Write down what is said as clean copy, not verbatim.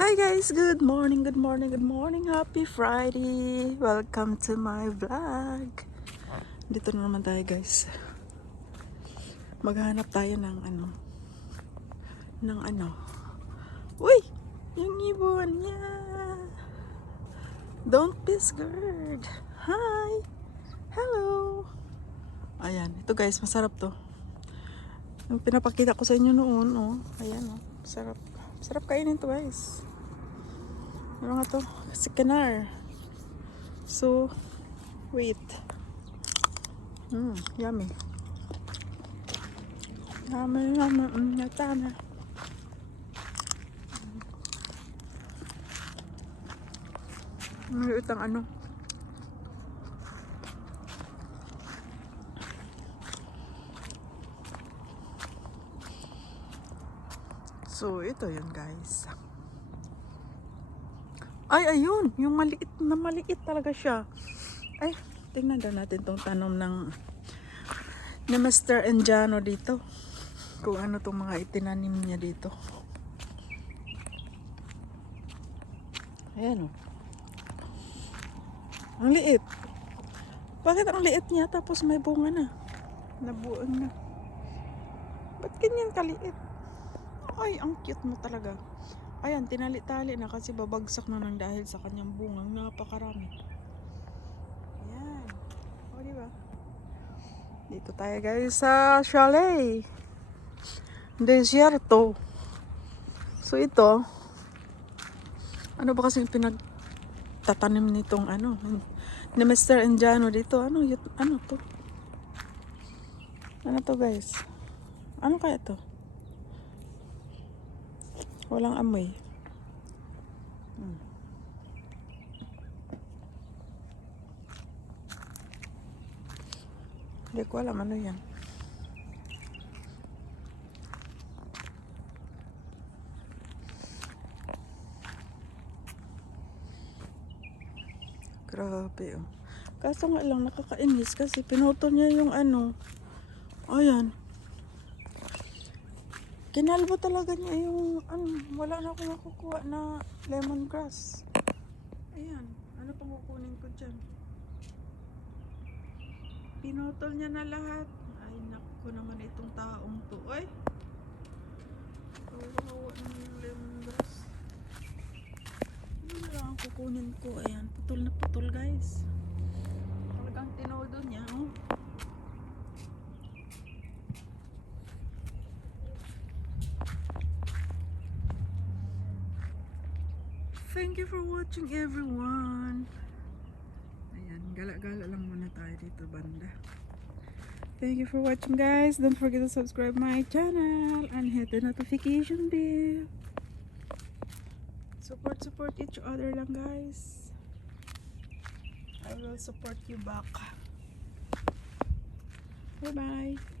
Hi guys, good morning, good morning, good morning. Happy Friday. Welcome to my vlog. Dito na naman tayo guys. Maghanap tayo ng Uy! Yung ibon. Yeah. Don't be scared. Hi. Hello. Ayan, ito guys, masarap to. Yung pinapakita ko sa inyo noon, oh. Ayan, oh. Masarap. Masarap kainin to guys. Ano nga to? Sikenar. So, wait. Yummy. Yummy. Tama. May utang ano. So, ito yun guys. Ay, ayun. Yung maliit talaga siya. Ay, tingnan daw natin tong tanom ng Mr. Enjano dito. Kung ano tong mga itinanim niya dito. Ayan o. Ang liit. Bakit ang liit niya tapos may bunga na? Nabuang na. Ba't ganyan kaliit? Ay, ang cute mo talaga. Ayan, tinali-tali na kasi babagsak na ng dahil sa kanyang bungang napakarami. Ayan. O, diba? Dito tayo guys sa chalet. Desierto. So, ito. Ano ba kasi pinagtatanim nitong ni Mr. Enjano dito? Ano to? Ano to guys? Ano kaya to? Walang amoy. Hindi ko alam ano yan. Grabe oh. Kaso nga lang nakakainis kasi pinutol niya yung ayan. Kinalbo talaga niya yung wala na akong nakukuha na lemongrass. Ayan, ano pang kukunin ko dyan? Pinutol niya na lahat. Ay, naku naman itong taong to. Ay! Kawawa naman yung lemongrass. Ano na lang ang kukunin ko? Ayan, putol na putol guys. Talagang tinodo niya, oh. Thank you for watching everyone. Ayan, gala-gala lang muna tayo dito banda. Thank you for watching guys. Don't forget to subscribe my channel and hit the notification bell. Support each other lang guys. I will support you back. Bye bye.